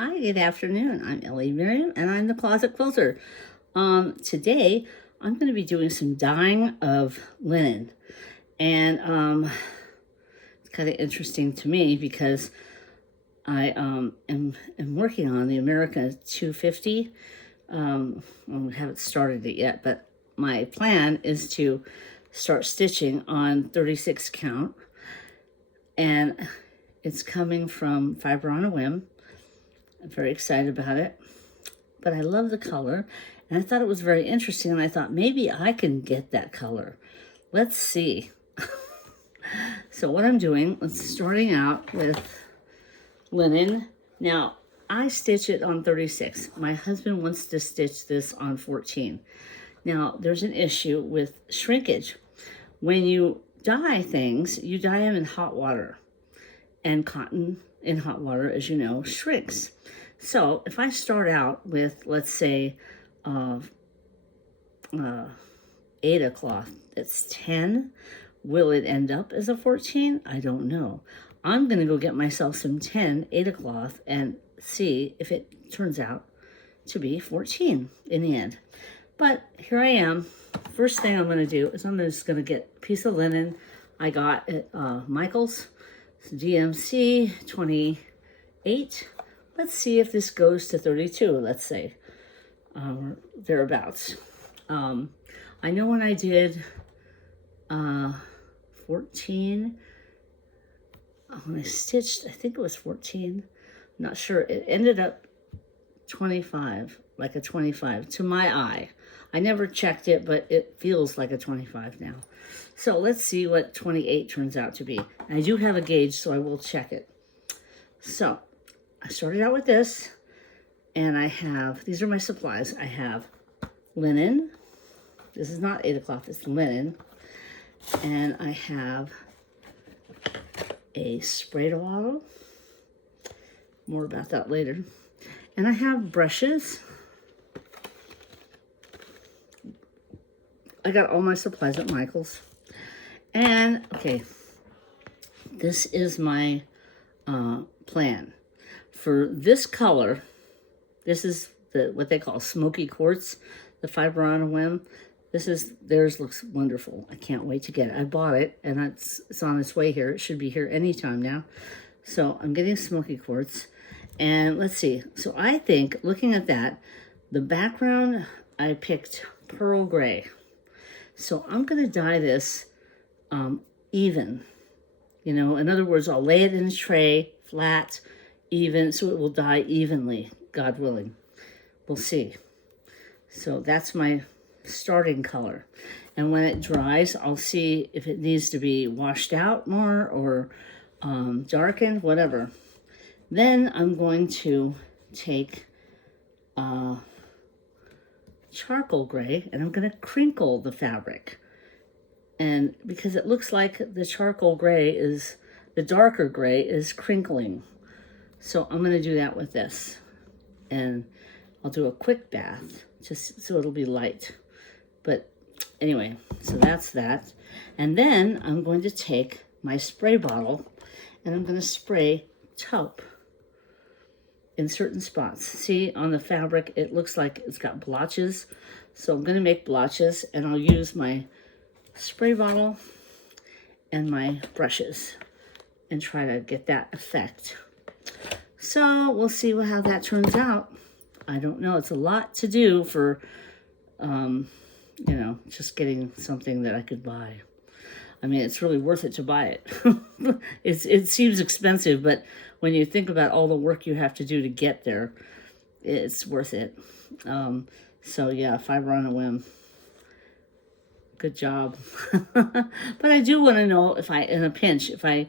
Hi, good afternoon. I'm Ellie Miriam, and I'm the Closet Quilter. Today, I'm going to be doing some dyeing of linen, and it's kind of interesting to me because I am working on the America 250. Well, we haven't started it yet, but my plan is to start stitching on 36 count, and it's coming from Fiber on a Whim. I'm very excited about it, but I love the color, and I thought it was very interesting, and I thought maybe I can get that color. Let's see. So what I'm doing is starting out with linen. Now, I stitch it on 36. My husband wants to stitch this on 14. Now, there's an issue with shrinkage. When you dye things, you dye them in hot water, and cotton in hot water, as you know, shrinks. So if I start out with, let's say, Aida cloth that's 10, will it end up as a 14? I don't know. I'm going to go get myself some 10 Aida cloth and see if it turns out to be 14 in the end. But here I am. First thing I'm going to do is I'm just going to get a piece of linen I got at Michael's. DMC 28. Let's see if this goes to 32, let's say, thereabouts. I know when I did 14, when I stitched, I think it was 14, I'm not sure, it ended up 25, like a 25 to my eye. I never checked it, but it feels like a 25 now. So let's see what 28 turns out to be. I do have a gauge, so I will check it. So I started out with this, and I have, these are my supplies. I have linen. This is not Aida cloth, it's linen. And I have a spray bottle. More about that later. And I have brushes. I got all my supplies at Michael's. And, okay, this is my plan. For this color, this is what they call smoky quartz, the Fiber on a Whim. Theirs looks wonderful. I can't wait to get it. I bought it, and it's on its way here. It should be here anytime now. So I'm getting smoky quartz. And let's see. So I think, looking at that, the background, I picked Pearl Grey. So I'm going to dye this even. You know, in other words, I'll lay it in a tray, flat, even, so it will dye evenly, God willing. We'll see. So that's my starting color. And when it dries, I'll see if it needs to be washed out more or darkened, whatever. Then I'm going to take charcoal gray, and I'm going to crinkle the fabric. And because it looks like the charcoal gray is, the darker gray is crinkling. So I'm going to do that with this. And I'll do a quick bath, just so it'll be light. But anyway, so that's that. And then I'm going to take my spray bottle, and I'm going to spray taupe in certain spots. See, on the fabric, it looks like it's got blotches. So I'm going to make blotches, and I'll use my spray bottle and my brushes and try to get that effect. So we'll see how that turns out. I don't know. It's a lot to do for, you know, just getting something that I could buy. I mean, it's really worth it to buy it. It seems expensive, but when you think about all the work you have to do to get there, it's worth it. So yeah, Fiber on a Whim. Good job. But I do want to know if I, in a pinch, if I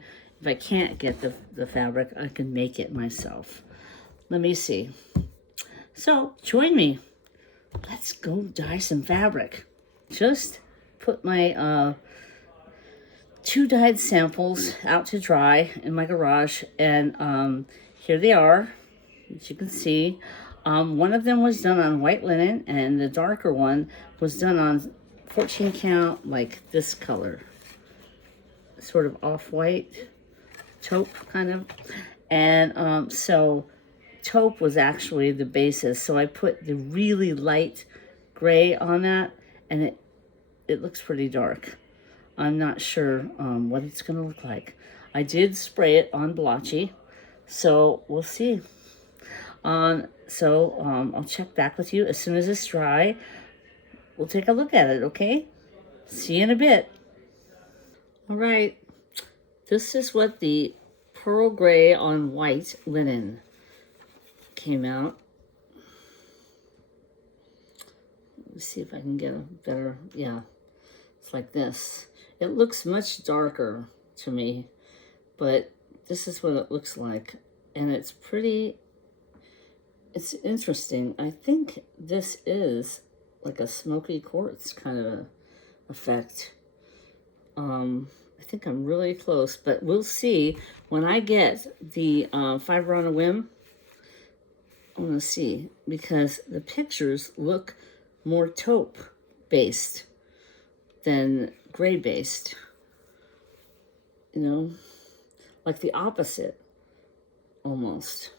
can't get the fabric, I can make it myself. Let me see. So join me. Let's go dye some fabric. Just put my 2 dyed samples out to dry in my garage, and here they are, as you can see. One of them was done on white linen, and the darker one was done on 14 count, like this color, sort of off-white taupe kind of. And so taupe was actually the basis, so I put the really light gray on that, and it looks pretty dark. I'm not sure what it's going to look like. I did spray it on blotchy, so we'll see. I'll check back with you as soon as it's dry. We'll take a look at it, okay? See you in a bit. All right, this is what the pearl gray on white linen came out. Let me see if I can get a better, yeah, it's like this. It looks much darker to me, but this is what it looks like. And it's pretty, it's interesting. I think this is like a smoky quartz kind of a effect. I think I'm really close, but we'll see when I get the Fiber on a Whim. I want to see, because the pictures look more taupe based than gray based, you know, like the opposite almost.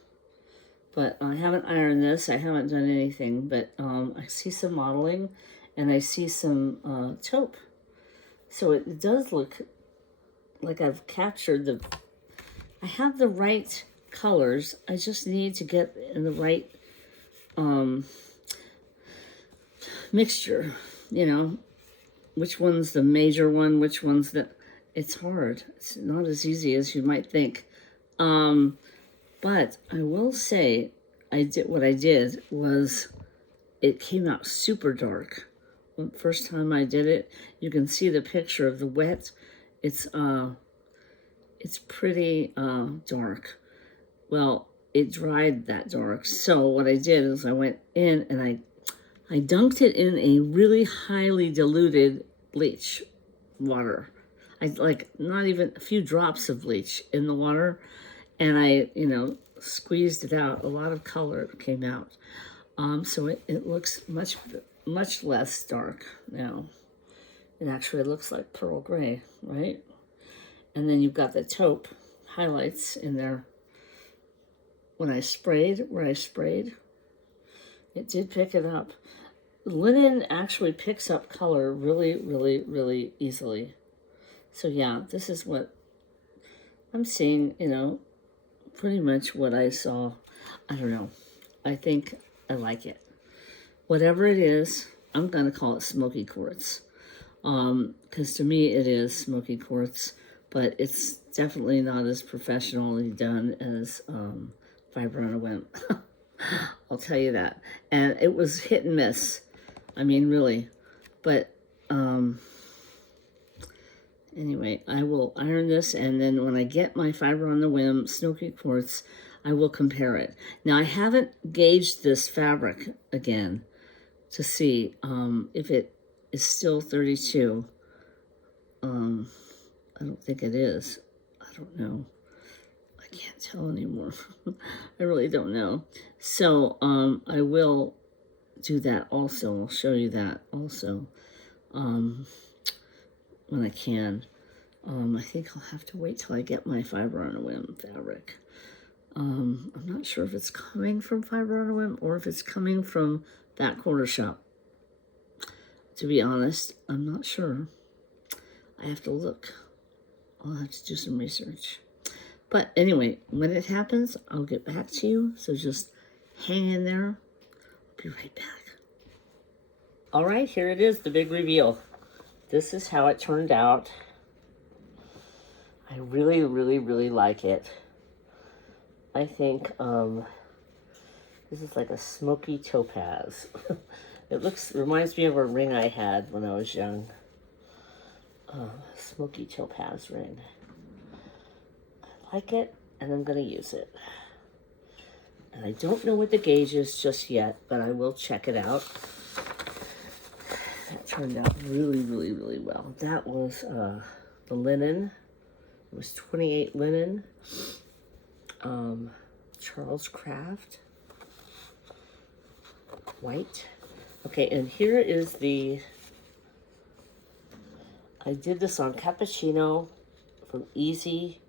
But I haven't ironed this, I haven't done anything, but I see some modeling and I see some taupe. So it does look like I've captured I have the right colors. I just need to get in the right mixture, you know, which one's the major one, which one's it's hard. It's not as easy as you might think. But I will say what I did was it came out super dark. The first time I did it, you can see the picture of the wet. It's pretty dark. Well, it dried that dark. So what I did is I went in and I dunked it in a really highly diluted bleach water. I like not even a few drops of bleach in the water, and I, you know, squeezed it out. A lot of color came out. So it looks much less dark now. It actually looks like pearl gray, right? And then you've got the taupe highlights in there. When I sprayed, it did pick it up. Linen actually picks up color really, really, really easily. So yeah, this is what I'm seeing, you know, pretty much what I saw. I don't know. I think I like it. Whatever it is, I'm going to call it smoky quartz. Because to me it is smoky quartz, but it's definitely not as professionally done as Fiber on a Whim. I'll tell you that. And it was hit and miss. I mean, really. But anyway, I will iron this, and then when I get my Fiber on the Whim smoky quartz, I will compare it. Now, I haven't gauged this fabric again to see if it is still 32. I don't think it is. I don't know. I can't tell anymore. I really don't know. So I will do that also. I'll show you that also when I can. I think I'll have to wait till I get my Fiber on a Whim fabric. I'm not sure if it's coming from Fiber on a Whim or if it's coming from that corner shop. To be honest, I'm not sure. I have to look. I'll have to do some research. But anyway, when it happens, I'll get back to you. So just hang in there. I'll be right back. All right, here it is, the big reveal. This is how it turned out. I really, really, really like it. I think this is like a smoky topaz. It reminds me of a ring I had when I was young. Smoky topaz ring. I like it, and I'm going to use it. And I don't know what the gauge is just yet, but I will check it out. That turned out really, really, really well. That was the linen. It was 28 linen. Charles Craft. White. Okay, and here is I did this on Cappuccino from Easy.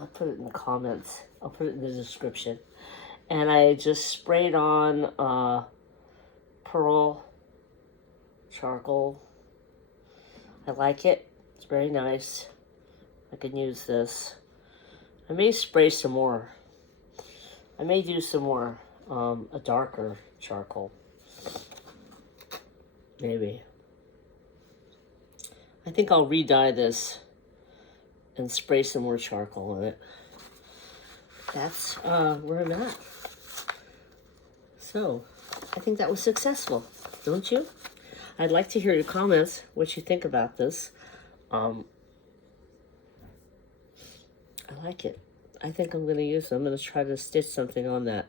I'll put it in the comments. I'll put it in the description. And I just sprayed on pearl charcoal. I like it. It's very nice. I can use this. I may spray some more. I may do some more, a darker charcoal. Maybe. I think I'll re-dye this and spray some more charcoal in it. That's where I'm at. So, I think that was successful, don't you? I'd like to hear your comments, what you think about this. I like it. I think I'm going to use them. I'm going to try to stitch something on that.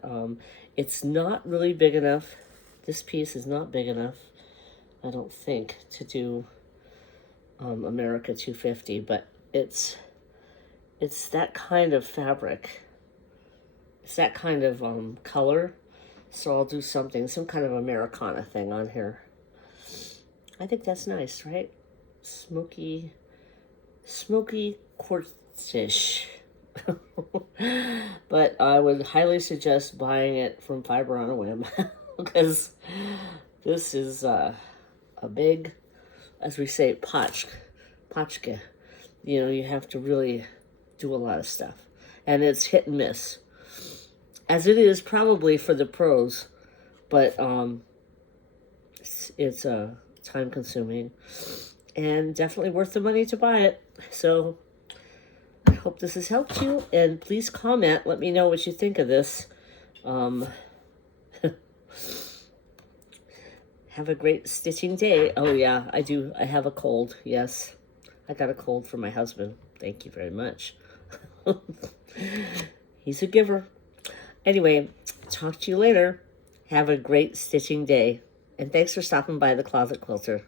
It's not really big enough. This piece is not big enough, I don't think, to do America 250, but it's that kind of fabric. It's that kind of color. So I'll do something, some kind of Americana thing on here. I think that's nice, right? Smoky quartzish. But I would highly suggest buying it from Fiber on a Whim because this is a big, as we say, pachka. You know, you have to really do a lot of stuff. And it's hit and miss. As it is probably for the pros, but it's time consuming and definitely worth the money to buy it. So I hope this has helped you, and please comment. Let me know what you think of this. Have a great stitching day. Oh yeah, I do. I have a cold. Yes, I got a cold from my husband. Thank you very much. He's a giver. Anyway, talk to you later. Have a great stitching day. And thanks for stopping by the Closet Quilter.